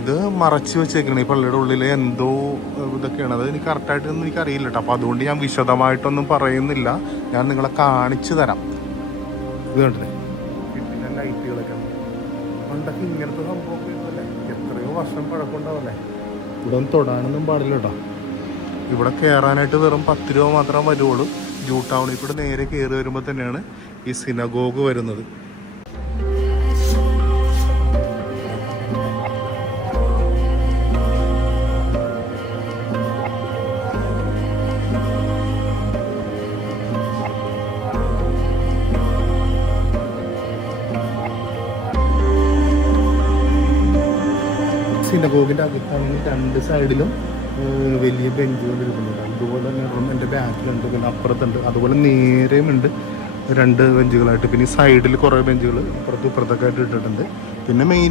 ഇത് മറച്ച് വെച്ചേക്കണം ഈ പള്ളിയുടെ ഉള്ളിൽ എന്തോ ഇതൊക്കെയാണ്. അത് എനിക്ക് കറക്റ്റായിട്ടൊന്നും എനിക്കറിയില്ല കേട്ടോ. അപ്പോൾ അതുകൊണ്ട് ഞാൻ വിശദമായിട്ടൊന്നും പറയുന്നില്ല. ഞാൻ നിങ്ങളെ കാണിച്ചു തരാം. ഇത് കണ്ടില്ലേ പിന്നെ ലൈറ്റുകളൊക്കെ പണ്ടൊക്കെ ഇങ്ങനത്തെ സംഭവമൊക്കെ ഉണ്ടല്ലേ. എത്രയോ വർഷം പഴക്കമുണ്ടാവല്ലേ. ഇവിടെ ഒന്നും തൊടാനൊന്നും പാടില്ല കേട്ടോ. ഇവിടെ കയറാനായിട്ട് വെറും 10 രൂപ മാത്രമേ വരുള്ളൂ. ജൂ ടൗണിൽ കൂടെ നേരെ കയറി വരുമ്പോൾ തന്നെയാണ് ഈ സിനഗോഗ് വരുന്നത്. സിനഗോഗിൻ്റെ അകത്താണെങ്കിൽ 2 സൈഡിലും വലിയ ബെഞ്ചുകൾ ഇരിക്കുന്നുണ്ട്. അതുപോലെ തന്നെ എൻ്റെ ബാക്കിലുണ്ട്, പിന്നെ അപ്പുറത്തുണ്ട്, അതുപോലെ നേരെയുമുണ്ട് 2 ബെഞ്ചുകളായിട്ട്. പിന്നെ ഈ സൈഡിൽ കുറേ ബെഞ്ചുകൾ അപ്പുറത്തും ഇപ്പുറത്തൊക്കെ ആയിട്ട് ഇട്ടിട്ടുണ്ട്. പിന്നെ മെയിൻ